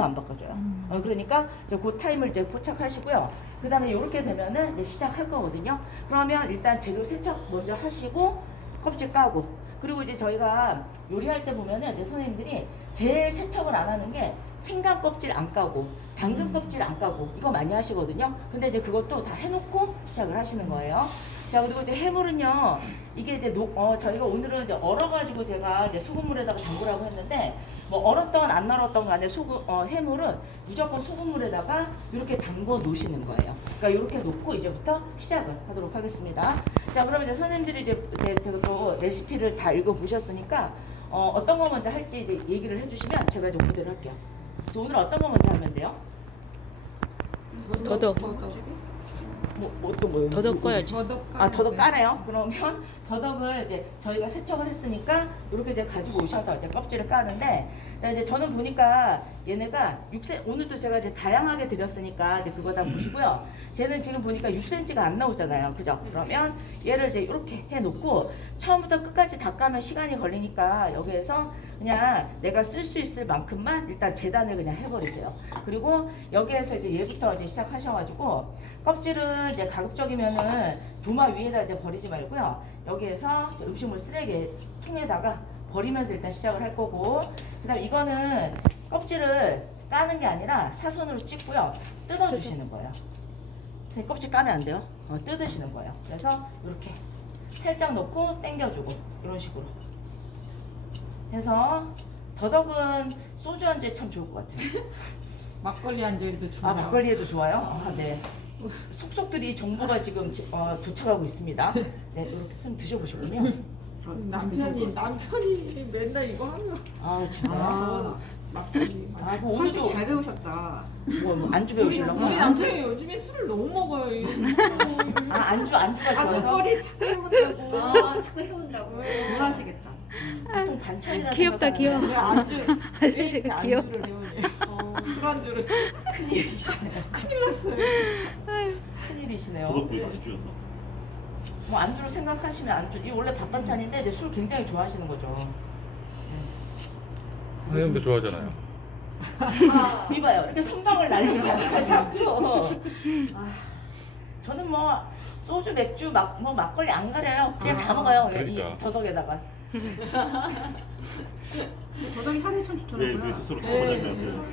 절대로 안 바꿔줘요. 그러니까 이제 그 타임을 이제 포착하시고요. 그 다음에 이렇게 되면은 이제 시작할 거거든요. 그러면 일단 재료 세척 먼저 하시고 껍질 까고, 그리고 이제 저희가 요리할 때 보면은 이제 선생님들이 제일 세척을 안 하는 게 생강 껍질 안 까고 당근 껍질 안 까고 이거 많이 하시거든요. 근데 이제 그것도 다 해놓고 시작을 하시는 거예요. 자, 그리고 이제 해물은요, 이게 이제 저희가 오늘은 이제 얼어가지고 제가 이제 소금물에다가 담그라고 했는데, 뭐 얼었던 안 얼었던 간에 해물은 무조건 소금물에다가 이렇게 담궈 놓으시는 거예요. 그러니까 이렇게 놓고 이제부터 시작을 하도록 하겠습니다. 자, 그러면 이제 선생님들이 이제 제가 또 레시피를 다 읽어보셨으니까 어떤 거 먼저 할지 이제 얘기를 해주시면 제가 이제 그대로 할게요. 오늘 어떤 거 먼저 하면 돼요? 더덕. 어떤 거요? 더덕 꺼야지. 더덕 까래요? 그러면 더덕을 이제 저희가 세척을 했으니까 이렇게 이제 가지고 오셔서 이제 껍질을 까는데, 자, 이제 저는 보니까 얘네가 6cm, 오늘도 제가 이제 다양하게 드렸으니까 이제 그거 다 보시고요. 쟤는 지금 보니까 6cm가 안 나오잖아요. 그죠? 그러면 얘를 이제 이렇게 해 놓고 처음부터 끝까지 다 까면 시간이 걸리니까 여기에서 그냥 내가 쓸 수 있을 만큼만 일단 재단을 그냥 해버리세요. 그리고 여기에서 이제 얘부터 이제 시작하셔가지고 껍질은 이제 가급적이면은 도마 위에다 이제 버리지 말고요. 여기에서 이제 음식물 쓰레기 통에다가 버리면서 일단 시작을 할 거고, 그 다음 이거는 껍질을 까는 게 아니라 사선으로 찍고요. 뜯어주시는 거예요. 선생님 껍질 까면 안 돼요. 뜯으시는 거예요. 그래서 이렇게 살짝 넣고 당겨주고 이런 식으로 해서, 더덕은 소주 안주에 참 좋을 것 같아요. 막걸리 안주에도 좋아요. 막걸리에도 좋아요? 네. 속속들이 정보가 지금 도착하고 있습니다. 네, 이렇게 좀 드셔보시군요. 남편이 맨날 이거 하면. 진짜요? 막걸리. 뭐 오늘도 잘 배우셨다. 뭐 안주 배우시려고? 우리 남편이 요즘에 술을 너무 먹어요. 안주가 좋아서? 막걸리 자꾸 해본다고. 자꾸 해온다고. 좋아하시겠다. 보통 반찬이라 귀엽다, 귀여워. 아저씨가 귀여워. 안주를 배우네. 술안주를. 큰일이시네요. 큰일 났어요, 진짜. 큰일이시네요. 더덕구이 안주였나? 뭐 안주로 생각하시면 안주, 이 원래 밥 반찬인데 이제 술 굉장히 좋아하시는 거죠. 선생님도 좋아하잖아요. 이봐요, 이렇게 선방을 날리잖아요, 자꾸. 저는 뭐 소주, 맥주, 막걸리 안 가려요. 그냥 다 먹어요. 그러니까. 이 더덕에다가. 더덕이 향이 참 왜 좋더라고요. 스스로 자포자기 하세요?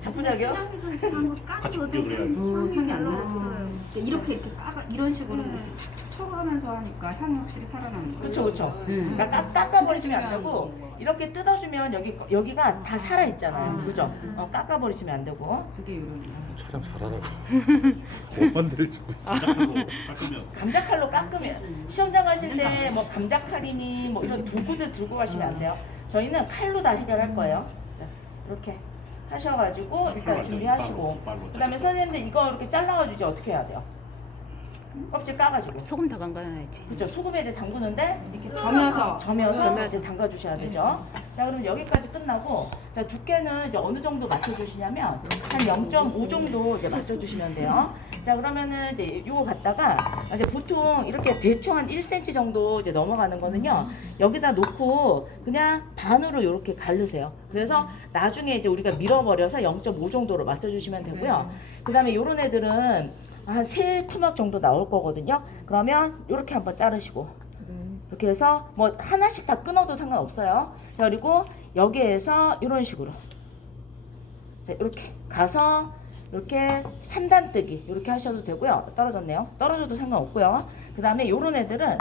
자포자기요? 시장에서 한번 같이 까줘도 공격을 해야지. 향이 안 나. 이렇게 까가 이런 식으로 이렇게 착착 쳐가면서 하니까 향이 확실히 살아나는 거예요. 그렇죠, 그렇죠. 그러니까 깎아버리시면 안 되고 이렇게 뜯어주면 여기가 다 살아 있잖아요. 그죠? 깎아버리시면 안 되고. 그게 요령이야. 촬영 잘하라고. 못 만들어주고 있어. 시작하고 깎으면 감자칼로 깎으면 시험장 가실 때 뭐 감자칼이니 뭐 이런 도구들 들고 가시면 안 돼요. 저희는 칼로 다 해결할 거예요. 자, 이렇게 하셔가지고 일단 준비하시고, 그 다음에 선생님들 이거 이렇게 잘라가지고 이제 어떻게 해야 돼요? 껍질 까가지고. 소금 다 담가놔야지. 그렇죠. 소금에 이제 담그는데 이렇게 점여서. 점여서 이제 담가주셔야 되죠. 자, 그럼 여기까지 끝나고, 자, 두께는 이제 어느 정도 맞춰주시냐면 한 0.5 정도 이제 맞춰주시면 돼요. 자, 그러면은 이제 요거 갖다가 이제 보통 이렇게 대충 한 1cm 정도 이제 넘어가는 거는요, 여기다 놓고 그냥 반으로 이렇게 가르세요. 그래서 나중에 이제 우리가 밀어버려서 0.5 정도로 맞춰주시면 되고요. 그 다음에 요런 애들은 한 3토막 정도 나올 거거든요. 그러면 이렇게 한번 자르시고, 이렇게 해서 뭐 하나씩 다 끊어도 상관없어요. 자, 그리고 여기에서 이런 식으로, 자, 이렇게 가서 이렇게 3단뜨기 이렇게 하셔도 되고요. 떨어졌네요. 떨어져도 상관없고요. 그 다음에 요런 애들은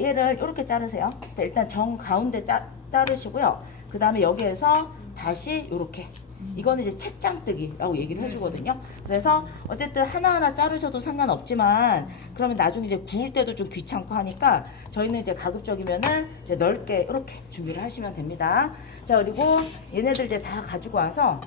얘를 이렇게 자르세요. 자, 일단 정 가운데 자르시고요. 그 다음에 여기에서 다시 이렇게, 이거는 이제 책장뜨기라고 얘기를 해주거든요. 그래서 어쨌든 하나하나 자르셔도 상관없지만, 그러면 나중에 이제 구울 때도 좀 귀찮고 하니까 저희는 이제 가급적이면은 이제 넓게 이렇게 준비를 하시면 됩니다. 자, 그리고 얘네들 이제 다 가지고 와서,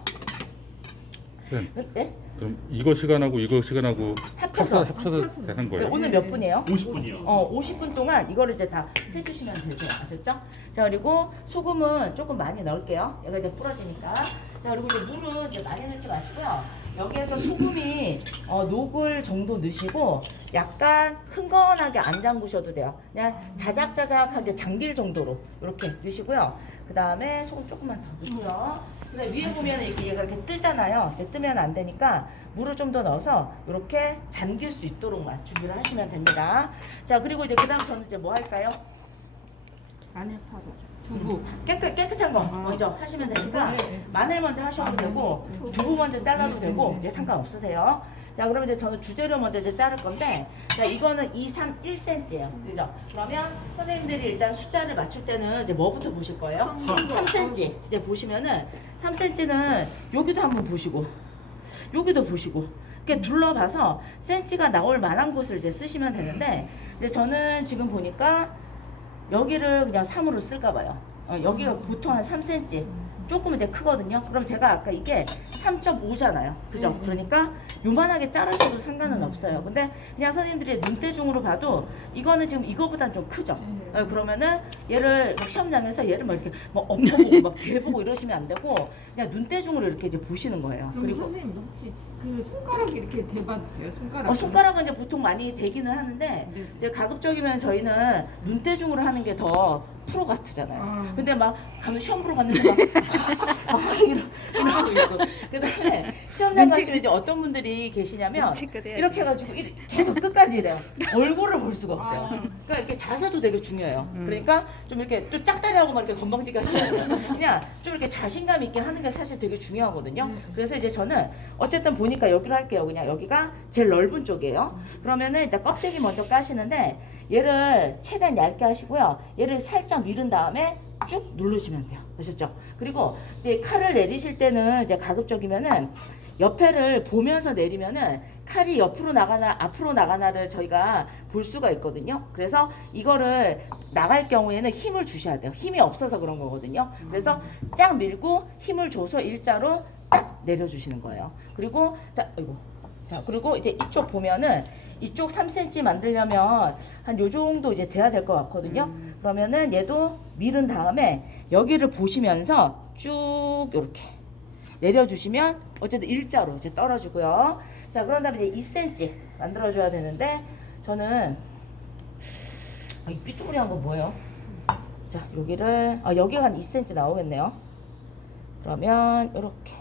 네? 그럼 이거 시간하고 이거 시간하고 합쳐서. 합쳐서 되는 거예요? 오늘 몇 분이에요? 50분이요. 50분 동안 이거를 이제 다 해주시면 되세요. 아셨죠? 자, 그리고 소금은 조금 많이 넣을게요. 얘가 이제 불어지니까. 자, 그리고 이제 물은 이제 많이 넣지 마시고요. 여기에서 소금이 녹을 정도 넣으시고, 약간 흥건하게 안 담그셔도 돼요. 그냥 자작자작하게 잠길 정도로 이렇게 넣으시고요. 그 다음에 소금 조금만 더 넣고요. 근데 위에 보면 이렇게 얘가 이렇게 뜨잖아요. 이제 뜨면 안 되니까 물을 좀 더 넣어서 이렇게 잠길 수 있도록만 준비를 하시면 됩니다. 자, 그리고 이제 그다음 저는 이제 뭐 할까요? 마늘 파도. 두부. 깨끗한 거 먼저 하시면 되니까 마늘 먼저 하셔도 되고 두부 먼저 잘라도 되고 이제 상관없으세요. 자, 그러면 이제 저는 주재료 먼저 이제 자를 건데, 자, 이거는 2, 3, 1cm예요. 그죠? 그러면 선생님들이 일단 숫자를 맞출 때는 이제 뭐부터 보실 거예요? 3cm. 이제 보시면은 3cm는 여기도 한번 보시고, 여기도 보시고, 이렇게 둘러봐서 센치가 나올 만한 곳을 이제 쓰시면 되는데, 이제 저는 지금 보니까 여기를 그냥 3으로 쓸까 봐요. 여기가 보통 한 3cm. 조금 이제 크거든요. 그럼 제가 아까 이게 3.5잖아요. 그죠? 그러니까 요만하게 자르셔도 상관은 없어요. 근데 그냥 선생님들이 눈대중으로 봐도 이거는 지금 이거보단 좀 크죠? 그러면은 얘를 막 시험장에서 얘를 막 이렇게 막 엎어보고 막 대보고 이러시면 안 되고 그냥 눈대중으로 이렇게 이제 보시는 거예요. 그럼 그리고 선생님 혹시 그 손가락이 이렇게 대봐도 돼요? 손가락. 손가락은 이제 보통 많이 되기는 하는데 네. 이제 가급적이면 저희는 눈대중으로 하는 게 더 프로 같잖아요. 근데 막 가면 시험 보러 갔는데 막 이러고 있고 그다음에 시험장 가시면 이제 어떤 분들이 계시냐면 이렇게 해가지고 계속 끝까지 이래요. 얼굴을 볼 수가 없어요. 그러니까 이렇게 자세도 되게 중요해요. 그러니까 좀 이렇게 또 짝다리하고 막 이렇게 건방지게 하시면 돼요. 그냥 좀 이렇게 자신감 있게 하는 게 사실 되게 중요하거든요. 그래서 이제 저는 어쨌든 보니까 여기로 할게요. 그냥 여기가 제일 넓은 쪽이에요. 그러면은 일단 껍데기 먼저 까시는데 얘를 최대한 얇게 하시고요. 얘를 살짝 밀은 다음에 쭉 누르시면 돼요. 아셨죠? 그리고 이제 칼을 내리실 때는 이제 가급적이면은 옆에를 보면서 내리면은 칼이 옆으로 나가나 앞으로 나가나를 저희가 볼 수가 있거든요. 그래서 이거를 나갈 경우에는 힘을 주셔야 돼요. 힘이 없어서 그런 거거든요. 그래서 쫙 밀고 힘을 줘서 일자로 딱 내려주시는 거예요. 그리고 자, 그리고 이제 이쪽 보면은 이쪽 3cm 만들려면 한 요 정도 이제 돼야 될 것 같거든요. 그러면은 얘도 밀은 다음에 여기를 보시면서 쭉 이렇게 내려주시면 어쨌든 일자로 이제 떨어지고요. 자, 그런 다음에 이제 2cm 만들어줘야 되는데 저는 이 삐뚤이한 건 뭐예요? 자, 여기를 여기가 한 2cm 나오겠네요. 그러면 이렇게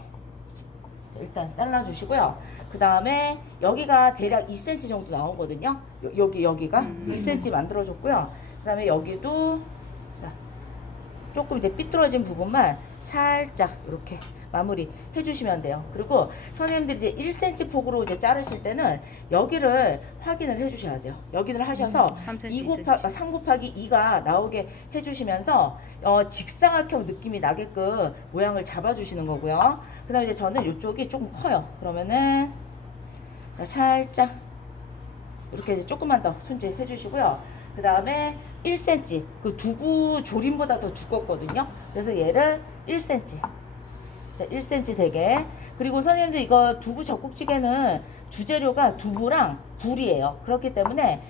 일단 잘라주시고요. 그 다음에 여기가 대략 2cm 정도 나오거든요. 여기가 2cm 만들어줬고요. 그 다음에 여기도 자, 조금 이제 삐뚤어진 부분만 살짝 이렇게 마무리 해주시면 돼요. 그리고 선생님들이 이제 1cm 폭으로 이제 자르실 때는 여기를 확인을 해주셔야 돼요. 여기를 하셔서 3 곱하기 2가 나오게 해주시면서 직사각형 느낌이 나게끔 모양을 잡아주시는 거고요. 그 다음에 이제 저는 이쪽이 조금 커요. 그러면은 살짝 이렇게 이제 조금만 더 손질 해주시고요. 그 다음에 1cm, 그 두부 조림보다 더 두껍거든요. 그래서 얘를 1cm. 자, 1cm 되게. 그리고 선생님들 이거 두부 젓국찌개는 주재료가 두부랑 굴이에요. 그렇기 때문에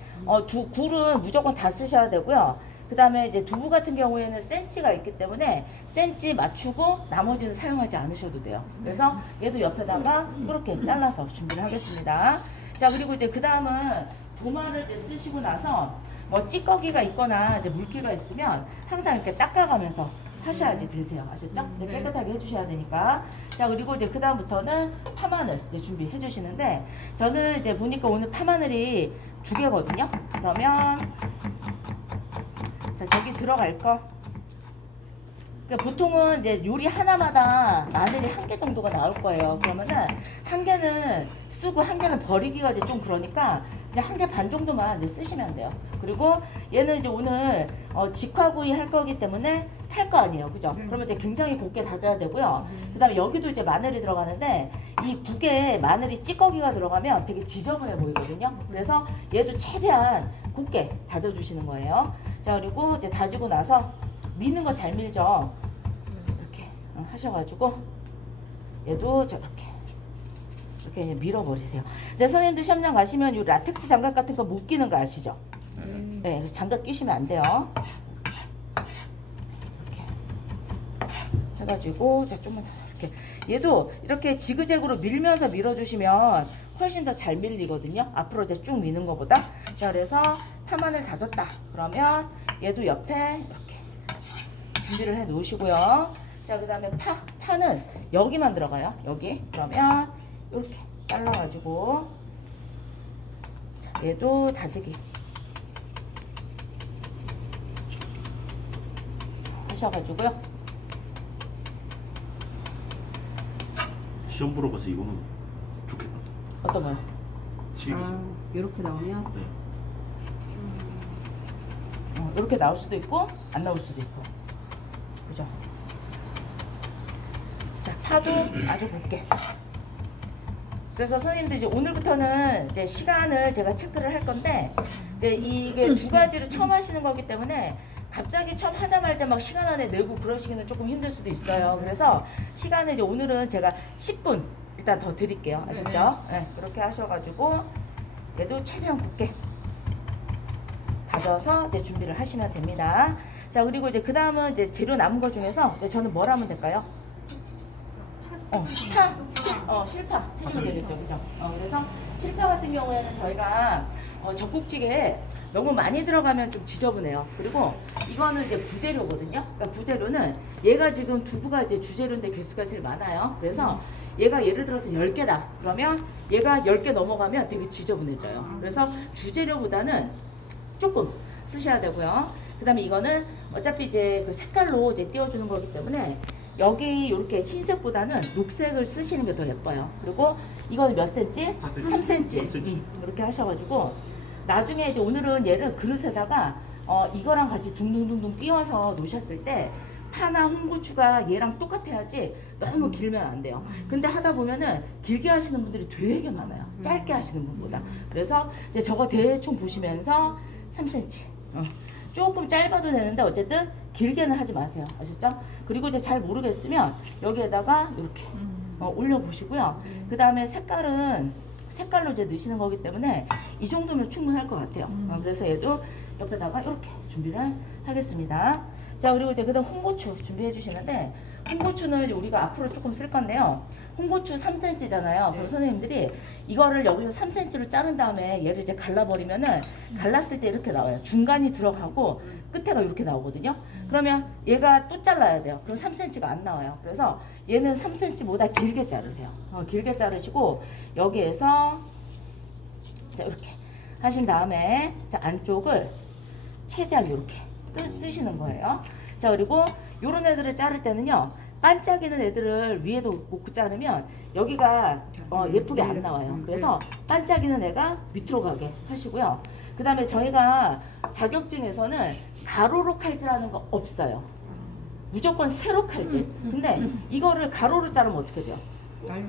굴은 무조건 다 쓰셔야 되고요. 그 다음에 이제 두부 같은 경우에는 센치가 있기 때문에 센치 맞추고 나머지는 사용하지 않으셔도 돼요. 그래서 얘도 옆에다가 이렇게 잘라서 준비를 하겠습니다. 자, 그리고 이제 그 다음은 도마를 이제 쓰시고 나서 뭐 찌꺼기가 있거나 이제 물기가 있으면 항상 이렇게 닦아가면서 하셔야지 되세요. 아셨죠? 이제 깨끗하게 해주셔야 되니까. 자, 그리고 이제 그 다음부터는 파마늘 이제 준비해 주시는데 저는 이제 보니까 오늘 파마늘이 2개거든요. 그러면 자, 저기 들어갈 거. 그러니까 보통은 이제 요리 하나마다 마늘이 1개 정도가 나올 거예요. 그러면은 1개는 쓰고 1개는 버리기가 이제 좀 그러니까 그냥 1개 반 정도만 이제 쓰시면 돼요. 그리고 얘는 이제 오늘 직화구이 할 거기 때문에 탈 거 아니에요. 그죠? 그러면 이제 굉장히 곱게 다져야 되고요. 그 다음에 여기도 이제 마늘이 들어가는데 이 국에 마늘이 찌꺼기가 들어가면 되게 지저분해 보이거든요. 그래서 얘도 최대한 곱게 다져주시는 거예요. 자, 그리고 이제 다지고 나서 미는 거 잘 밀죠. 이렇게 하셔가지고 얘도 저렇게 이렇게 밀어버리세요. 이제 선생님들 시험장 가시면 이 라텍스 장갑 같은 거 못 끼는 거 아시죠? 네, 장갑 끼시면 안 돼요. 이렇게 해가지고 자, 좀만 더 이렇게 얘도 이렇게 지그재그로 밀면서 밀어주시면 훨씬 더 잘 밀리거든요. 앞으로 이제 쭉 미는 것보다. 자, 그래서 파마늘 다졌다. 그러면 얘도 옆에 이렇게 준비를 해 놓으시고요. 자, 그 다음에 파는 여기만 들어가요. 여기. 그러면 이렇게 잘라가지고 자, 얘도 다지기 하셔가지고요. 시험 보러 가서 이거는 좋겠다. 어떤 거요? 시기. 이렇게 나오면 네. 이렇게 나올 수도 있고 안 나올 수도 있고, 그죠? 자, 파도 아주 곱게. 그래서 선생님들 이제 오늘부터는 이제 시간을 제가 체크를 할 건데, 이제 이게 두 가지를 처음 하시는 거기 때문에 갑자기 처음 하자마자 막 시간 안에 내고 그러시기는 조금 힘들 수도 있어요. 그래서 시간을 이제 오늘은 제가 10분 일단 더 드릴게요. 아셨죠? 네, 그렇게 하셔가지고 얘도 최대한 곱게 다져서 이제 준비를 하시면 됩니다. 자, 그리고 이제 그 다음은 이제 재료 남은 거 중에서 이제 저는 뭘 하면 될까요? 실파 해주면 되겠죠, 그죠? 그래서 실파 같은 경우에는 저희가 젖국찌개에 너무 많이 들어가면 좀 지저분해요. 그리고 이거는 이제 부재료거든요. 그러니까 부재료는 얘가 지금 두부가 이제 주재료인데 개수가 제일 많아요. 그래서 얘가 예를 들어서 10개다. 그러면 얘가 10개 넘어가면 되게 지저분해져요. 그래서 주재료보다는 조금 쓰셔야 되고요. 그 다음에 이거는 어차피 이제 그 색깔로 이제 띄워주는 거기 때문에 여기 이렇게 흰색보다는 녹색을 쓰시는 게 더 예뻐요. 그리고 이거는 몇 센치? 3cm. 이렇게 하셔가지고 나중에 이제 오늘은 얘를 그릇에다가 이거랑 같이 둥둥둥둥 띄워서 놓으셨을 때 파나 홍고추가 얘랑 똑같아야지 너무 길면 안 돼요. 근데 하다 보면은 길게 하시는 분들이 되게 많아요. 짧게 하시는 분보다. 그래서 이제 저거 대충 보시면서 3cm. 조금 짧아도 되는데 어쨌든 길게는 하지 마세요. 아셨죠? 그리고 이제 잘 모르겠으면 여기에다가 이렇게 올려보시고요. 그 다음에 색깔로 이제 넣으시는 거기 때문에 이 정도면 충분할 것 같아요. 그래서 얘도 옆에다가 이렇게 준비를 하겠습니다. 자, 그리고 이제 그다음 홍고추 준비해 주시는데, 홍고추는 이제 우리가 앞으로 조금 쓸 건데요. 홍고추 3cm잖아요. 그럼 선생님들이 이거를 여기서 3cm로 자른 다음에 얘를 이제 갈라버리면은 갈랐을 때 이렇게 나와요. 중간이 들어가고 끝에가 이렇게 나오거든요. 그러면 얘가 또 잘라야 돼요. 그럼 3cm가 안 나와요. 그래서 얘는 3cm보다 길게 자르세요. 길게 자르시고 여기에서 자, 이렇게 하신 다음에 자, 안쪽을 최대한 이렇게 뜨시는 거예요. 자, 그리고 요런 애들을 자를 때는요, 반짝이는 애들을 위에도 놓고 자르면 여기가 예쁘게 안 나와요. 그래서 반짝이는 애가 밑으로 가게 하시고요. 그 다음에 저희가 자격증에서는 가로로 칼질하는 거 없어요. 무조건 세로 칼질. 근데 이거를 가로로 자르면 어떻게 돼요?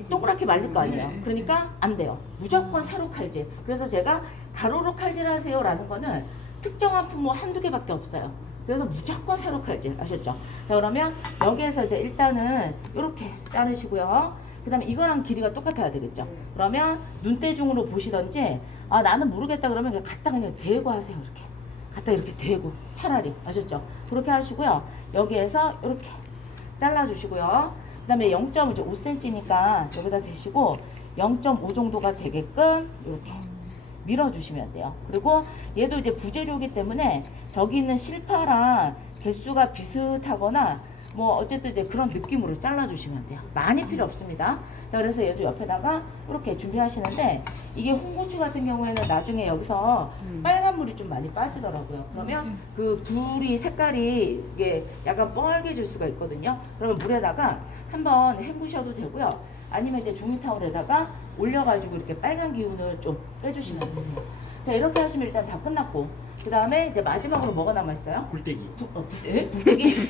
동그랗게 말릴 거 아니에요. 그러니까 안 돼요. 무조건 세로 칼질. 그래서 제가 가로로 칼질하세요 라는 거는 특정한 품목 한두 개밖에 없어요. 그래서 무조건 세로 칼질. 아셨죠? 자, 그러면 여기에서 이제 일단은 이렇게 자르시고요. 그 다음에 이거랑 길이가 똑같아야 되겠죠? 그러면 눈대중으로 보시던지, 아, 나는 모르겠다 그러면 그냥 갖다 그냥 대고 하세요. 이렇게. 갖다 이렇게 대고. 차라리. 아셨죠? 그렇게 하시고요. 여기에서 이렇게 잘라주시고요. 그 다음에 0.5cm니까 여기다 대시고 0.5 정도가 되게끔 이렇게 밀어주시면 돼요. 그리고 얘도 이제 부재료이기 때문에 저기 있는 실파랑 개수가 비슷하거나 뭐 어쨌든 이제 그런 느낌으로 잘라주시면 돼요. 많이 필요 없습니다. 자, 그래서 얘도 옆에다가 이렇게 준비하시는데, 이게 홍고추 같은 경우에는 나중에 여기서 빨간 물이 좀 많이 빠지더라고요. 그러면 그 불이 색깔이 이게 약간 뻘개질 수가 있거든요. 그러면 물에다가 한번 헹구셔도 되고요. 아니면 이제 종이타올에다가 올려가지고 이렇게 빨간 기운을 좀 빼주시면 돼요. 자, 이렇게 하시면 일단 다 끝났고, 그 다음에 이제 마지막으로 뭐가 남아있어요? 굴떼기. 굴떼기?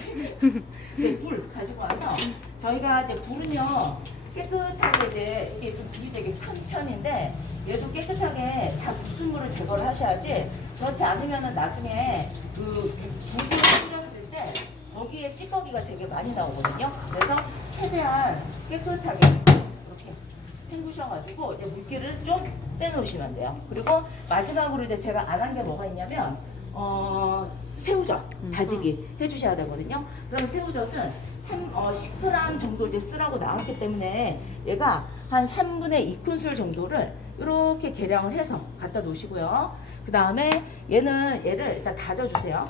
네, 굴 가지고 와서 저희가 이제 굴은요 깨끗하게 이제 이게 좀 불이 되게 큰 편인데 얘도 깨끗하게 다 불순물을 제거를 하셔야지, 그렇지 않으면은 나중에 그 굴이 끓였을 때 거기에 찌꺼기가 되게 많이 나오거든요. 그래서 최대한 깨끗하게 이렇게 헹구셔가지고 이제 물기를 좀 빼놓으시면 돼요. 그리고 마지막으로 이제 제가 안 한 게 뭐가 있냐면 새우젓 다지기 해주셔야 되거든요. 그럼 새우젓은 10g 정도 이제 쓰라고 나왔기 때문에 얘가 한 3분의 2큰술 정도를 이렇게 계량을 해서 갖다 놓으시고요. 그 다음에 얘를 일단 다져주세요.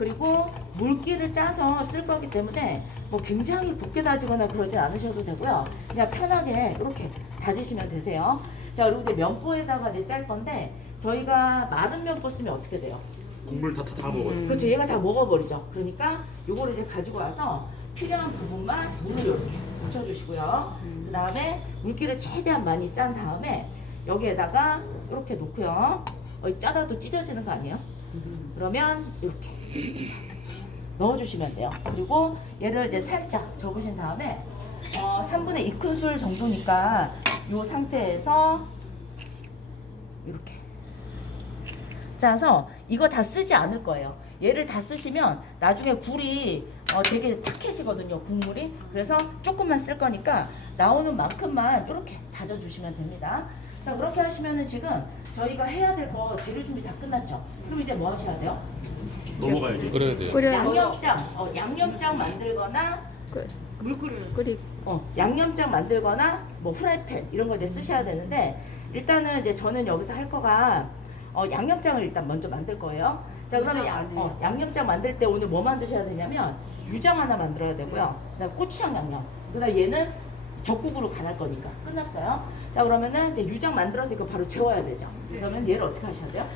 그리고 물기를 짜서 쓸 거기 때문에 뭐 굉장히 곱게 다지거나 그러지 않으셔도 되고요. 그냥 편하게 이렇게 다지시면 되세요. 자, 그리고 이제 면포에다가 이제 짤 건데 저희가 마른 면포 쓰면 어떻게 돼요? 국물 다 먹어요. 그렇죠. 얘가 다 먹어버리죠. 그러니까 요거를 이제 가지고 와서 필요한 부분만 물을 이렇게 묻혀주시고요. 그 다음에 물기를 최대한 많이 짠 다음에 여기에다가 이렇게 놓고요. 짜다도 찢어지는 거 아니에요? 그러면 이렇게 넣어주시면 돼요. 그리고 얘를 이제 살짝 접으신 다음에 3분의 2큰술 정도니까 이 상태에서 이렇게 짜서 이거 다 쓰지 않을 거예요. 얘를 다 쓰시면 나중에 굴이 되게 탁해지거든요. 국물이. 그래서 조금만 쓸 거니까 나오는 만큼만 이렇게 다져주시면 됩니다. 자, 그렇게 하시면은 지금 저희가 해야 될 거 재료 준비 다 끝났죠? 그럼 이제 뭐 하셔야 돼요? 넘어가야지. 끓여야 돼요. 양념장 만들거나 물 끓여. 양념장 만들거나 뭐 후라이팬 이런 거 이제 쓰셔야 되는데 일단은 이제 저는 여기서 할 거가 양념장을 일단 먼저 만들 거예요. 자, 그러면 양념장 만들 때 오늘 뭐 만드셔야 되냐면 유장 하나 만들어야 되고요. 그다음에 고추장 양념. 그다음 얘는 적국으로 간할 거니까 끝났어요. 자, 그러면은 이제 유장 만들어서 이거 바로 재워야 되죠. 그러면 얘를 어떻게 하셔야 돼요?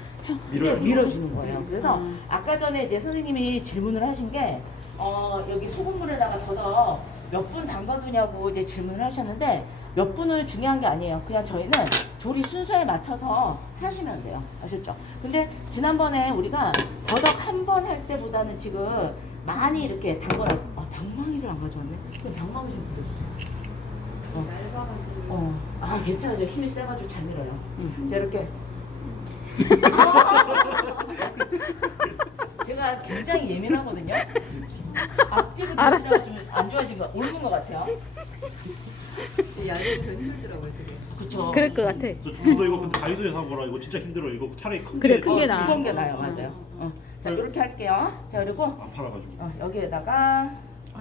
이제 밀어주는 거예요. 그래서 아까 전에 이제 선생님이 질문을 하신 게 여기 소금물에다가 걷어 몇 분 담가두냐고 이제 질문을 하셨는데 몇 분을 중요한 게 아니에요. 그냥 저희는 조리 순서에 맞춰서 하시면 돼요. 아셨죠? 근데 지난번에 우리가 더덕 한 번 할 때보다는 지금 많이 이렇게 담궈놔. 방망이를 안 가져왔네. 그럼 방망이 좀 빌려주세요. 괜찮아요. 힘이 세가지고 잘 밀어요. 자, 이렇게. 제가 굉장히 예민하거든요. 앞뒤로 보시다가 좀 안 좋아진 거, 옳은 것 같아요. 야외에서 힘들더라고요 지금. 그쵸. 그럴 것 같아. 저도 이거 근데 다이소에 산 거라 이거 진짜 힘들어. 이거 차라리 큰 그래, 게 큰 게 나아. 이건 게 나아요. 맞아요. 자, 이렇게 할게요. 자, 그리고 안 팔아가지고. 여기에다가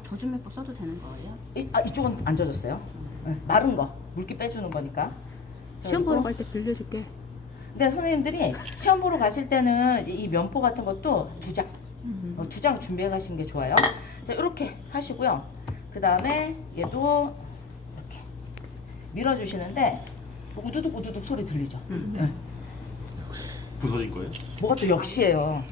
젖은 맵고 써도 되는 거예요? 이쪽은 안 젖었어요. 마른 거, 물기 빼주는 거니까. 자, 시험 보러 그리고 갈 때 빌려줄게. 근데 선생님들이 시험 보러 가실 때는 이제 이 면포 같은 것도 2장, 2장 준비해 가시는 게 좋아요. 자, 이렇게 하시고요. 그 다음에 얘도 이렇게 밀어주시는데 우두둑 우두둑 소리 들리죠? 네. 부서진 거예요? 뭐가 또 역시예요.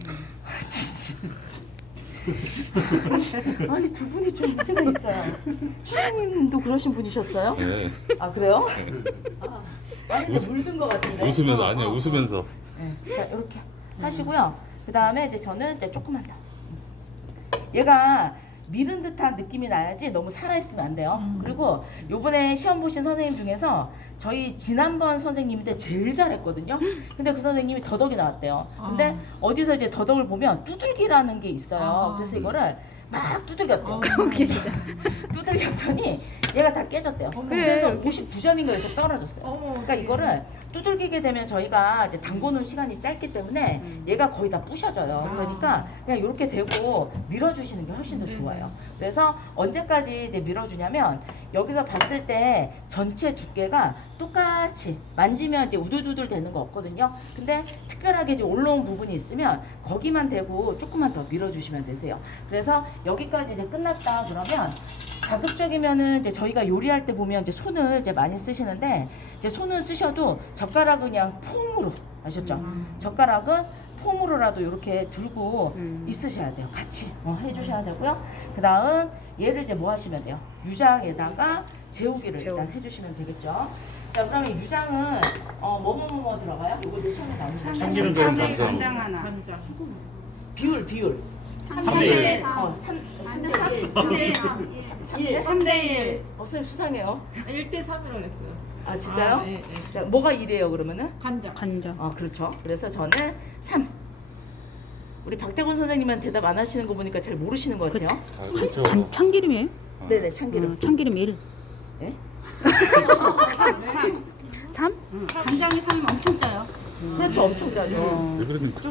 아니, 두 분이 좀 문제가 있어요. 선생님도 그러신 분이셨어요? 네. 아, 그래요? 아니, 물든 것 같은데. 웃으면서 아니야 웃으면서. 네. 자, 이렇게 하시고요. 그 다음에 이제 저는 이제 조금만 더. 얘가 미른 듯한 느낌이 나야지 너무 살아있으면 안 돼요. 그리고 요번에 시험 보신 선생님 중에서 저희 지난번 선생님인데 제일 잘했거든요. 근데 그 선생님이 더덕이 나왔대요. 근데 어디서 이제 더덕을 보면 두들기라는 게 있어요. 그래서 이거를 막 두들겼대요. 두들겼더니 얘가 다 깨졌대요. 그래서 59점인가 그래서 떨어졌어요. 그러니까 이거를 두들기게 되면 저희가 이제 담궈놓은 시간이 짧기 때문에 얘가 거의 다 부셔져요. 그러니까 그냥 이렇게 대고 밀어주시는 게 훨씬 더 좋아요. 그래서 언제까지 이제 밀어주냐면 여기서 봤을 때 전체 두께가 똑같이 만지면 이제 우두두들 되는 거 없거든요. 근데 특별하게 이제 올라온 부분이 있으면 거기만 대고 조금만 더 밀어주시면 되세요. 그래서 여기까지 이제 끝났다 그러면 가급적이면은 이제 저희가 요리할 때 보면 이제 손을 이제 많이 쓰시는데 이제 손을 쓰셔도 젓가락은 그냥 폼으로 아셨죠? 젓가락은 폼으로라도 이렇게 들고 있으셔야 돼요. 같이 해주셔야 되고요. 그 다음 얘를 이제 뭐 하시면 돼요? 유장에다가 재우기를 일단 해주시면 되겠죠. 자, 그러면 유장은 뭐뭐 들어가요? 이거 이제 시험에 나오는 거. 참기름 좀 간장. 간장 하나. 간장. 비율. 3대1. 3대1. 선생님 수상해요. 1대 3이라고 했어요. 아, 진짜요? 네. 자, 뭐가 1이에요 그러면은? 간장. 간장. 그렇죠. 그래서 저는 3. 우리 박태곤 선생님은 대답 안 하시는 거 보니까 잘 모르시는 것 같아요. 아, 그렇죠. 참기름이에요? 네네, 참기름. 참기름 1. 네? 3? 간장이 3이면 엄청 짜요. 그렇죠, 엄청 짜죠. 왜 그러니까.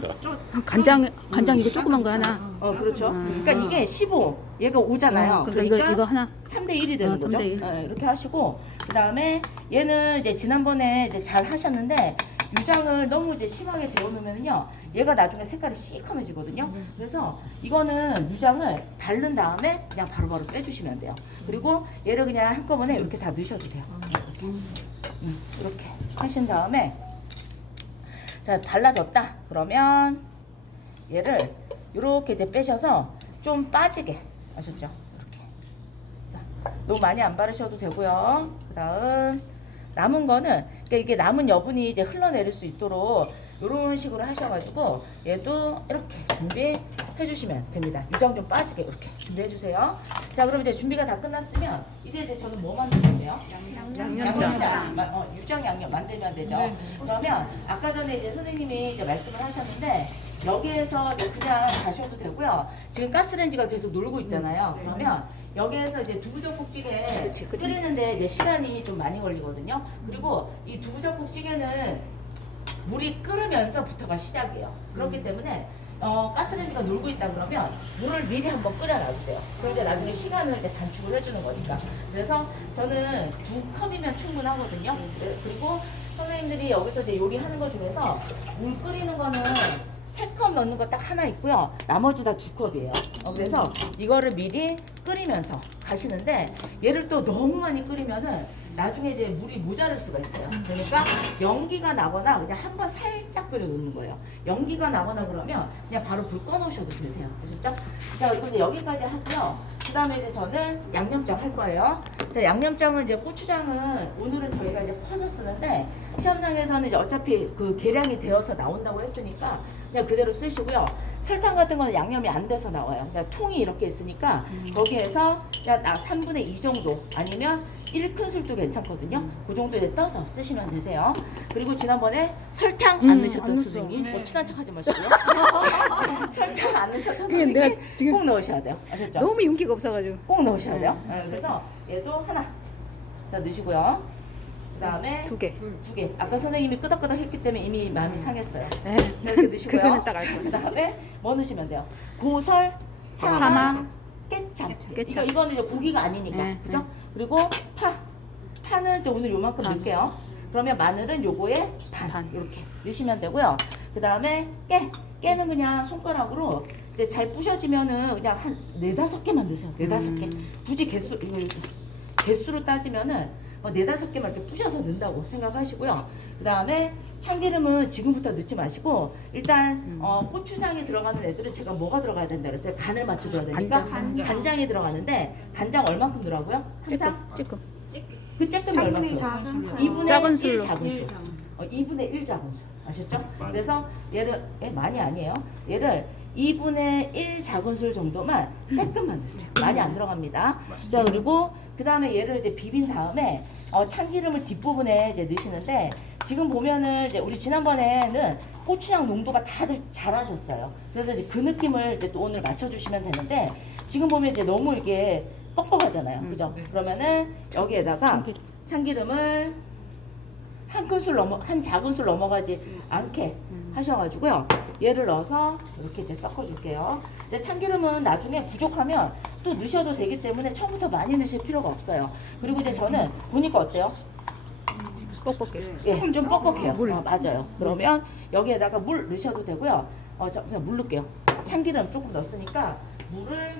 간장 이거 조그만 거 하나. 그렇죠. 그러니까 이게 15, 얘가 5잖아요. 그러니까 이거 하나. 3대 1이 되는 거죠. 3대 1. 이렇게 하시고 그 다음에 얘는 이제 지난번에 이제 잘 하셨는데 유장을 너무 이제 심하게 재워놓으면요, 얘가 나중에 색깔이 시커매지거든요. 그래서 이거는 유장을 바른 다음에 그냥 바로바로 빼주시면 돼요. 그리고 얘를 그냥 한꺼번에 이렇게 다 넣으셔도 돼요. 이렇게 하신 다음에 자 발라졌다. 그러면 얘를 이렇게 이제 빼셔서 좀 빠지게 아셨죠? 이렇게. 자, 너무 많이 안 바르셔도 되고요. 그다음 남은 거는 그러니까 이게 남은 여분이 이제 흘러내릴 수 있도록 이런 식으로 하셔가지고 얘도 이렇게 준비해 주시면 됩니다. 유장 좀 빠지게 이렇게 준비해 주세요. 자, 그럼 이제 준비가 다 끝났으면 이제 저는 뭐 만들면 돼요? 양념장. 육장 양념 만들면 되죠. 그러면 아까 전에 이제 선생님이 이제 말씀을 하셨는데 여기에서 이제 그냥 가셔도 되고요. 지금 가스레인지가 계속 놀고 있잖아요. 그러면 여기에서 이제 두부전국찌개 끓이는데 이제 시간이 좀 많이 걸리거든요. 그리고 이 두부전국찌개는 물이 끓으면서부터가 시작이에요. 그렇기 때문에 가스레인지가 놀고 있다 그러면 물을 미리 한번 끓여놔주세요. 그럼 이제 나중에 시간을 이제 단축을 해주는 거니까. 그래서 저는 2컵이면 충분하거든요. 그리고 선생님들이 여기서 이제 요리하는 것 중에서 물 끓이는 거는 3컵 넣는 거 딱 하나 있고요. 나머지 다 2컵이에요. 그래서 이거를 미리 끓이면서 가시는데 얘를 또 너무 많이 끓이면은 나중에 이제 물이 모자랄 수가 있어요. 그러니까 연기가 나거나 그냥 한번 살짝 끓여 놓는 거예요. 연기가 나거나 그러면 그냥 바로 불 꺼 놓으셔도 되세요. 아셨죠? 자, 그리고 이제 여기까지 하고요. 그 다음에 이제 저는 양념장 할 거예요. 자, 양념장은 이제 고추장은 오늘은 저희가 이제 퍼서 쓰는데 시험장에서는 이제 어차피 그 계량이 되어서 나온다고 했으니까 그냥 그대로 쓰시고요. 설탕 같은 거는 양념이 안 돼서 나와요. 그냥 통이 이렇게 있으니까 거기에서 그냥 3분의 2 정도 아니면 1큰술도 괜찮거든요. 그 정도 이제 떠서 쓰시면 되세요. 그리고 지난번에 설탕 안 넣으셨던 안 넣었어. 선생님, 뭐 친한 척 하지 마시고요. 설탕 안 넣으셨던 그게 내가 선생님 지금 꼭 넣으셔야 돼요. 아셨죠? 너무 윤기가 없어가지고. 꼭 넣으셔야 돼요. 그래서 얘도 하나 자 넣으시고요. 그 다음에 2개. 2개. 아까 선생님이 끄덕끄덕 했기 때문에 이미 마음이 상했어요. 네. 이렇게 넣으시고요. 그거는 딱 알 거예요. 그 다음에 뭐 넣으시면 돼요? 고설, 파마, 파마, 깨참. 깨참. 이거는 이제 고기가 아니니까, 네, 그죠? 그리고 파는 이제 오늘 요만큼 반. 넣을게요. 그러면 마늘은 요거에 반 이렇게 넣으시면 되고요. 그 다음에 깨는 그냥 손가락으로 이제 잘 부셔지면은 그냥 한 4-5개만 넣으세요. 4-5개. 굳이 개수로 따지면은 4-5개만 이렇게 부셔서 넣는다고 생각하시고요. 그 다음에 참기름은 지금부터 넣지 마시고 일단 고추장이 들어가는 애들은 제가 뭐가 들어가야 된다 그랬어요? 간을 맞춰줘야 되니까 간장이 들어가는데 간장 얼만큼 넣으라고요? 항상 조금. 그 쬐끔이 얼만큼? 2분의 작은 1 술로. 작은 술. 2분의 1 작은 술. 아셨죠? 그래서 얘를 많이 아니에요. 얘를 2분의 1 작은 술 정도만 쬐끔만 넣으세요. 많이 안 들어갑니다. 자, 그리고 그 다음에 얘를 이제 비빈 다음에 참기름을 뒷부분에 이제 넣으시는데 지금 보면은 이제 우리 지난번에는 고추장 농도가 다들 잘하셨어요. 그래서 이제 그 느낌을 이제 또 오늘 맞춰주시면 되는데 지금 보면 이제 너무 이게 뻑뻑하잖아요. 그죠? 그러면은 여기에다가 참기름을 한 작은 술 넘어가지 않게 하셔가지고요. 얘를 넣어서 이렇게 이제 섞어줄게요. 근데 참기름은 나중에 부족하면 또 넣으셔도 되기 때문에 처음부터 많이 넣으실 필요가 없어요. 그리고 이제 저는 보니까 어때요? 뻑뻑해. 예, 좀 뻑뻑해요. 맞아요. 그러면 여기에다가 물 넣으셔도 되고요. 저 그냥 물 넣을게요. 참기름 조금 넣었으니까 물을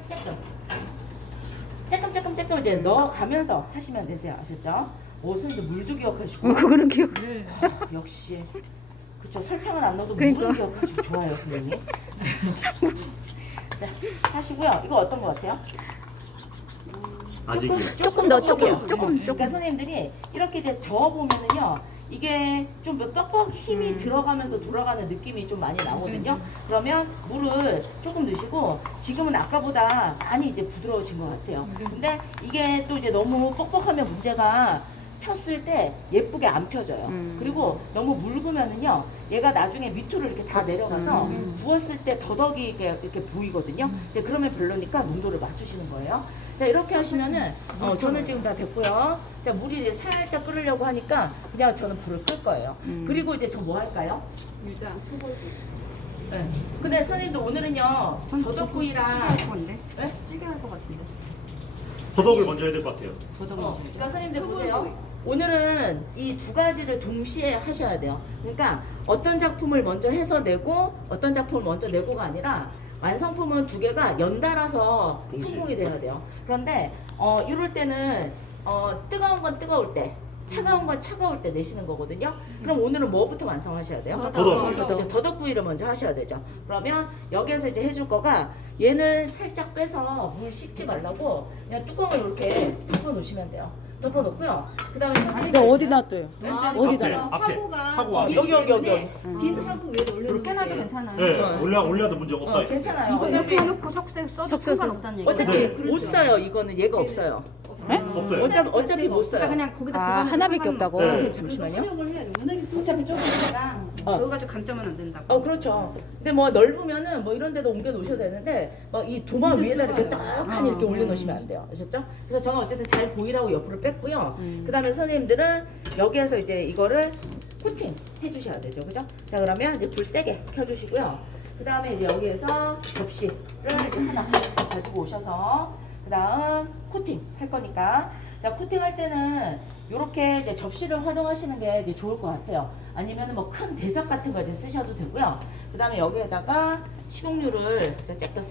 조금 이제 넣어가면서 하시면 되세요. 아셨죠? 선생님 물도 기억하시고. 그거는 기억. 역시. 그렇죠. 설탕은 안 넣어도 그러니까. 물을 기억하시고 좋아요, 선생님. 네, 하시고요. 이거 어떤 것 같아요? 아직이요. 조금 더, 조금. 그러니까 선생님들이 이렇게 이제 저어보면은요, 이게 좀 뻑뻑 힘이 들어가면서 돌아가는 느낌이 좀 많이 나거든요. 그러면 물을 조금 넣으시고, 지금은 아까보다 많이 이제 부드러워진 것 같아요. 근데 이게 또 이제 너무 뻑뻑하면 문제가 폈을 때 예쁘게 안 펴져요. 그리고 너무 묽으면은요, 얘가 나중에 밑으로 이렇게 다 내려가서 부었을 때 더덕이 이렇게 보이거든요. 근데 그러면 별로니까 농도를 맞추시는 거예요. 자, 이렇게 하시면은 저는 지금 다 됐고요. 자, 물이 이제 살짝 끓으려고 하니까 그냥 저는 불을 끌 거예요. 그리고 이제 저 뭐 할까요? 유장 초벌. 네. 근데 선생님들 오늘은요 더덕구이랑 건데? 네? 찌개 할 것 같은데. 더덕을 먼저 해야 될 것 같아요. 그러니까 선생님들 보세요. 오늘은 이 두 가지를 동시에 하셔야 돼요. 그러니까 어떤 작품을 먼저 해서 내고 어떤 작품을 먼저 내고가 아니라 완성품은 두 개가 연달아서 동시에. 성공이 돼야 돼요. 그런데 이럴 때는 뜨거운 건 뜨거울 때, 차가운 건 차가울 때 내시는 거거든요. 그럼 오늘은 뭐부터 완성하셔야 돼요? 더덕. 더덕구이를 먼저 하셔야 되죠. 그러면 여기에서 이제 해줄 거가 얘는 살짝 빼서 물 씻지 말라고 그냥 뚜껑을 이렇게 덮어 놓으시면 돼요. 덮어 놓고요. 그다음에 근데 어디 놔둬요? 어디다? 앞에. 하고가 비기 여기, 여기, 때문에 빈 화구 위에 올려놓으면 이렇게 놔도 괜찮아요. 네, 올려도 문제 없다. 괜찮아요. 이거 이렇게 어차피 해놓고 석쇠 써도 석쇠 상관없다는 얘기예요. 어차피 네. 못 써요. 이거는 얘가 없어요. 네? 없어요. 어차피 못 써요. 그냥 거기다 아, 보관하면 하나밖에 없다고? 네. 선생님 잠시만요. 활용을 해야 돼. 워낙에 어차피 좁으니까 그거 가지고 감점은 안 된다고. 그렇죠. 근데 뭐 넓으면은 뭐 이런 데도 옮겨 놓으셔도 되는데 막 이 도마 진짜 위에다 이렇게 좁아요. 떡하니 이렇게 올려 놓으시면 안 돼요. 아셨죠? 그래서 저는 어쨌든 잘 보이라고 옆으로 뺐고요. 그다음에 선생님들은 여기에서 이제 이거를 코팅 해 주셔야 되죠. 그죠? 자, 그러면 이제 불 세게 켜 주시고요. 그다음에 이제 여기에서 접시를 이렇게 하나 가지고 오셔서 그다음 코팅 할 거니까 자, 코팅 할 때는 이렇게 이제 접시를 활용하시는 게 이제 좋을 것 같아요. 아니면 뭐 큰 대접 같은 거 이제 쓰셔도 되고요. 그다음에 여기에다가 식용유를 이제 조금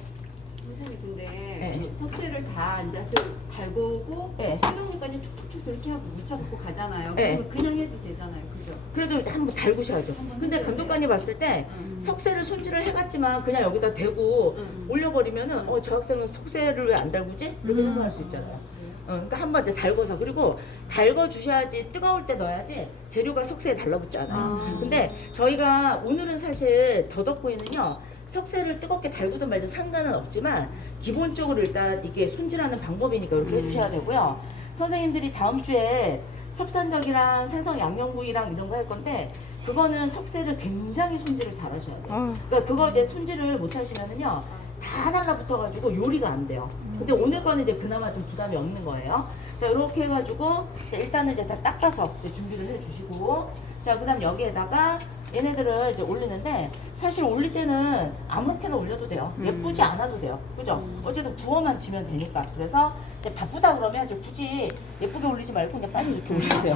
근데 네. 석쇠를 다 이제 좀 달구고 네. 식용유까지 촉촉촉 이렇게 하고 묻혀갖고 가잖아요. 네. 그러면 그냥 해도 되잖아요, 그죠? 그래도 한번 달구셔야죠. 근데 감독관이 봤을 때 석쇠를 손질을 해갔지만 그냥 여기다 대고 올려버리면은 저 학생은 석쇠를 왜 안 달구지? 이렇게 생각할 수 있잖아요. 그러니까 한번 이제 달궈서 그리고 달궈 주셔야지 뜨거울 때 넣어야지 재료가 석쇠에 달라붙지 않아요. 근데 저희가 오늘은 사실 더덕구이는요 석쇠를 뜨겁게 달구든 말든 상관은 없지만 기본적으로 일단 이게 손질하는 방법이니까 이렇게 해주셔야 되고요. 선생님들이 다음 주에 섭산적이랑 생선 양념구이랑 이런 거 할 건데 그거는 석쇠를 굉장히 손질을 잘 하셔야 돼요. 그러니까 그거 이제 손질을 못 하시면은요 다 달라붙어가지고 요리가 안 돼요. 근데 오늘 거는 이제 그나마 좀 부담이 없는 거예요. 자, 이렇게 해가지고 자, 일단은 이제 다 닦아서 이제 준비를 해주시고 자, 그다음 여기에다가 얘네들을 이제 올리는데 사실 올릴 때는 아무렇게나 올려도 돼요. 예쁘지 않아도 돼요. 그죠? 어쨌든 구워만 지면 되니까. 그래서 이제 바쁘다 그러면 이제 굳이 예쁘게 올리지 말고 그냥 빨리 이렇게 올리세요.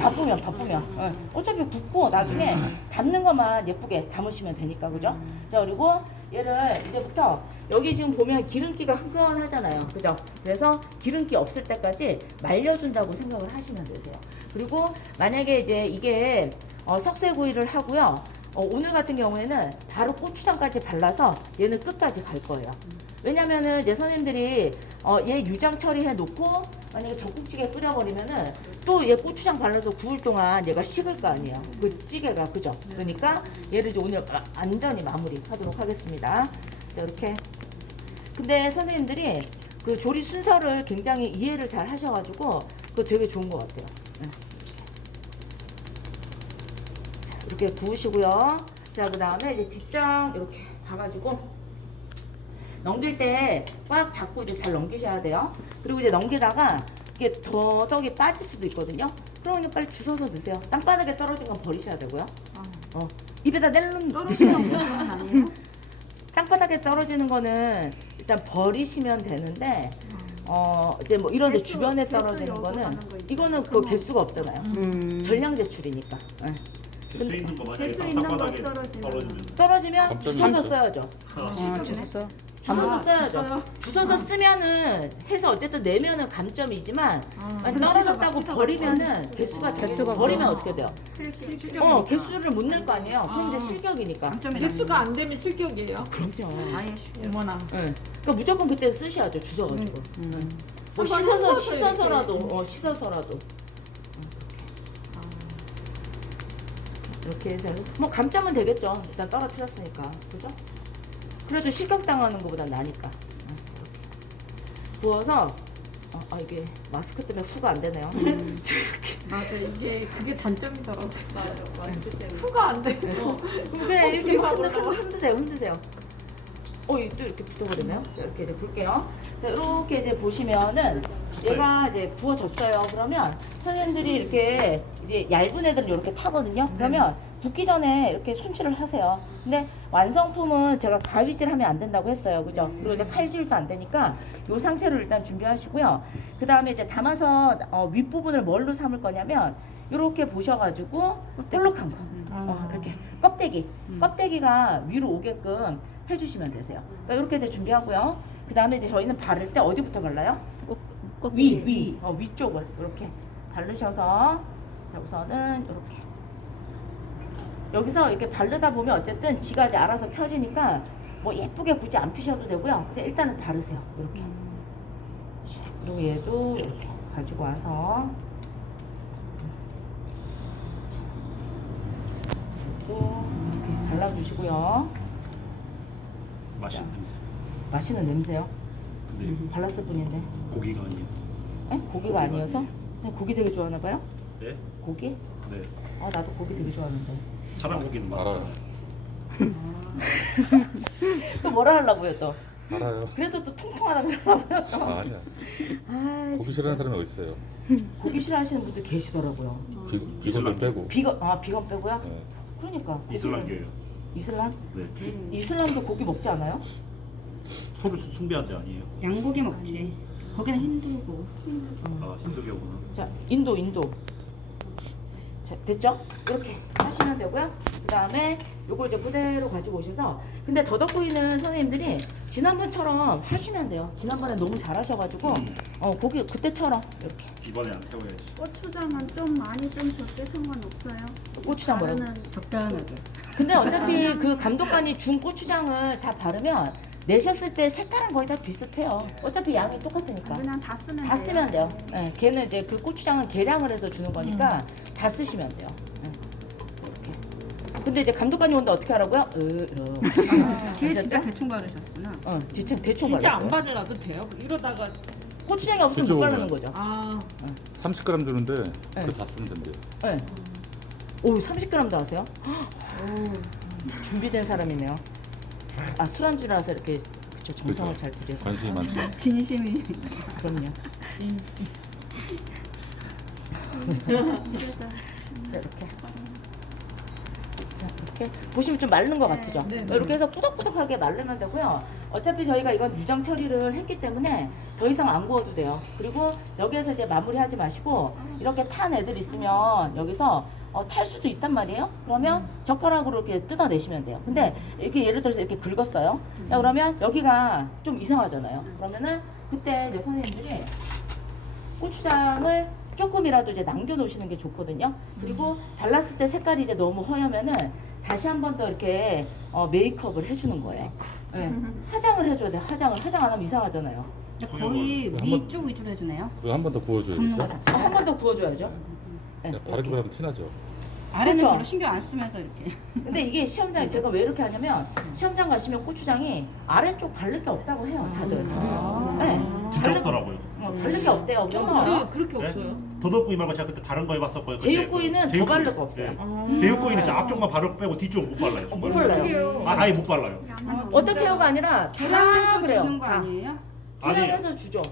바쁘면. 어차피 굽고 나중에 담는 것만 예쁘게 담으시면 되니까. 그죠? 자, 그리고 얘를 이제부터 여기 지금 보면 기름기가 흥건하잖아요. 그죠? 그래서 기름기 없을 때까지 말려준다고 생각을 하시면 되세요. 그리고 만약에 이제 이게 석쇠구이를 하고요. 오늘 같은 경우에는 바로 고추장까지 발라서 얘는 끝까지 갈 거예요. 왜냐면은 이제 선생님들이 얘 유장 처리해 놓고 만약에 젖국찌개 끓여버리면은 또 얘 고추장 발라서 구울 동안 얘가 식을 거 아니에요. 그 찌개가 그죠? 그러니까 얘를 이제 오늘 완전히 마무리하도록 하겠습니다. 자, 이렇게. 근데 선생님들이 그 조리 순서를 굉장히 이해를 잘 하셔가지고 그거 되게 좋은 것 같아요. 이렇게 구우시고요. 자, 그 다음에 이제 뒷장 이렇게 봐가지고 넘길 때 꽉 잡고 이제 잘 넘기셔야 돼요. 그리고 이제 넘기다가 이게 더덕이 빠질 수도 있거든요. 그럼 그냥 빨리 주워서 드세요. 땅바닥에 떨어진 건 버리셔야 되고요. 입에다 떨어지면 아니에요? 땅바닥에 떨어지는 거는 일단 버리시면 되는데 이제 뭐 이런 데 주변에 떨어지는 거는 이거는 그 개수가 없잖아요. 전량 제출이니까. 될수 있는 거 만약에 될수 있는 거 땅바닥에 떨어지면. 떨어지면 깜짝이야. 주워서 써야죠. 주셨어? 주워서 써야죠. 주워서 쓰면은 해서 어쨌든 내면은 감점이지만 떨어졌다고 버리면은 개수가 개수가 버리면 어떻게 돼요? 실격. 개수를 못 낼 거 아니에요. 그럼 이제 실격이니까. 개수가 안 되면 실격이에요. 그럼요. 아예 어머나. 그러니까 무조건 그때 쓰셔야죠. 주워가지고. 뭐 한번 씻어서라도 씻어서라도. 이렇게 해서 뭐 감점은 되겠죠. 일단 떨어뜨렸으니까. 그죠? 그래도 실격당하는 것보단 나니까. 부어서 이게 마스크 때문에 후가 안 되네요. 맞아, 이게 그게 단점이더라고. 맞아, 완전 때문에. 후가 안 돼. 근데 이렇게 흔드세요. 또 이렇게 붙어버리네요. 자, 이렇게 이제 볼게요. 자, 이렇게 이제 보시면은 얘가 이제 부어졌어요. 그러면 선생님들이 이렇게 이제 얇은 애들은 이렇게 타거든요. 그러면 붓기 전에 이렇게 손질을 하세요. 근데 완성품은 제가 가위질하면 안 된다고 했어요. 그죠? 그리고 이제 칼질도 안 되니까 이 상태로 일단 준비하시고요. 그 다음에 이제 담아서 윗부분을 뭘로 삼을 거냐면 이렇게 보셔가지고 볼록한 거. 이렇게 껍데기가 위로 오게끔 해주시면 되세요. 그러니까 이렇게 이제 준비하고요. 그 다음에 이제 저희는 바를 때 어디부터 발라요? 위쪽을 이렇게 바르셔서 자 우선은 이렇게 여기서 이렇게 바르다 보면 어쨌든 지가 이제 알아서 펴지니까 뭐 예쁘게 굳이 안 피셔도 되고요. 근데 일단은 바르세요. 이렇게. 그리고 얘도 이렇게 가지고 와서 또 이렇게 발라주시고요. 맛있는 냄새. 맛있는 냄새요. 근데 발랐을 뿐인데. 고기가 아니에요. 에? 고기가 아니어서? 그냥 고기 되게 좋아하나 봐요? 네? 고기? 네. 아 나도 고기 되게 좋아하는데. 사람 고기는 알아요. 또 뭐라 하려고요 또? 알아요. 그래서 또 통통하다 그러려고요 또. 아, 아니야. 아, 고기 진짜. 싫어하는 사람이 어디 있어요? 고기 싫어하시는 분들 계시더라고요. 비건들 빼고. 비건 빼고요? 네. 그러니까. 이슬람교예요. 이슬람? 네. 이슬람도 고기 먹지 않아요? 서로 숭배한데 아니에요? 양고기 먹지. 거기는 힌두고. 아 힌두교구나. 자, 인도. 자, 됐죠? 이렇게 하시면 되고요. 그 다음에 요걸 이제 그대로 가지고 오셔서 근데 더덕구이는 선생님들이 지난번처럼 하시면 돼요. 지난번에 너무 잘하셔가지고 고기 그때처럼 이렇게 이번에 안 태워야지. 고추장은 좀 많이 좀 적게 상관없어요. 고추장 뭐라고? 다르는 적당하게. 근데 어차피 그 감독관이 준 고추장을 다 바르면 내셨을 때 색깔은 거의 다 비슷해요. 어차피 양이 똑같으니까. 그냥 다 쓰면 다 돼요. 쓰면 돼요. 네, 걔는 이제 그 고추장은 계량을 해서 주는 거니까 다 쓰시면 돼요. 네. 이렇게. 근데 이제 감독관이 온다 어떻게 하라고요? 뒤에 진짜 대충 바르셨구나. 대충 진짜 안 발랐어요. 바르라도 돼요? 이러다가 고추장이 없으면 못 그쪽으로. 바르는 거죠. 아 30g 주는데 네. 그거 다 쓰면 된대요. 네. 오, 30g도 하세요? 준비된 사람이네요. 아, 술안주라서 이렇게 그쵸, 정성을 잘 들여서. 관심이 많죠. 진심이. 그럼요. 자, 이렇게. 자, 이렇게 보시면 좀 마른 것 같으죠? 네, 네. 이렇게 해서 꾸덕꾸덕하게 마르면 되고요. 어차피 저희가 이건 유정 처리를 했기 때문에 더 이상 안 구워도 돼요. 그리고 여기에서 이제 마무리하지 마시고 이렇게 탄 애들 있으면 여기서 탈 수도 있단 말이에요. 그러면 젓가락으로 이렇게 뜯어내시면 돼요. 근데 이렇게 예를 들어서 이렇게 긁었어요. 자, 그러면 여기가 좀 이상하잖아요. 그러면은 그때 이제 선생님들이 고추장을 조금이라도 이제 남겨놓으시는 게 좋거든요. 그리고 발랐을 때 색깔이 이제 너무 허여면은 다시 한 번 더 이렇게 메이크업을 해주는 거예요. 네. 화장을 해줘야 돼요. 화장 안 하면 이상하잖아요. 거의 한번- 위쪽 위주로 해주네요. 그거 한 번 더 굽는 거 구워줘야겠죠? 자체. 한 번 더 구워줘야죠. 네, 바르기만 이렇게. 하면 티나죠. 아래는 그렇죠. 별로 신경 안 쓰면서 이렇게. 근데 이게 시험장에 제가 왜 이렇게 하냐면 시험장 가시면 고추장이 아래쪽 바를 게 없다고 해요. 다들. 네. 진짜 바를- 없더라고요. 바를 게 없대요. 그래서 그렇게 네? 없어요. 더덕구이 말고 제가 그때 다른 거 해봤었고요. 그때 제육구이는 그 더 바를 거 없어요. 제육구이는 진짜 앞쪽만 바르고 빼고 뒤쪽 못 발라요. 못 정말. 발라요. 아예 못 발라요. 어떻게 해요가 아니라 다 계량해서 그래요. 주는 거 아니에요? 아니에요. 계량해서 주죠.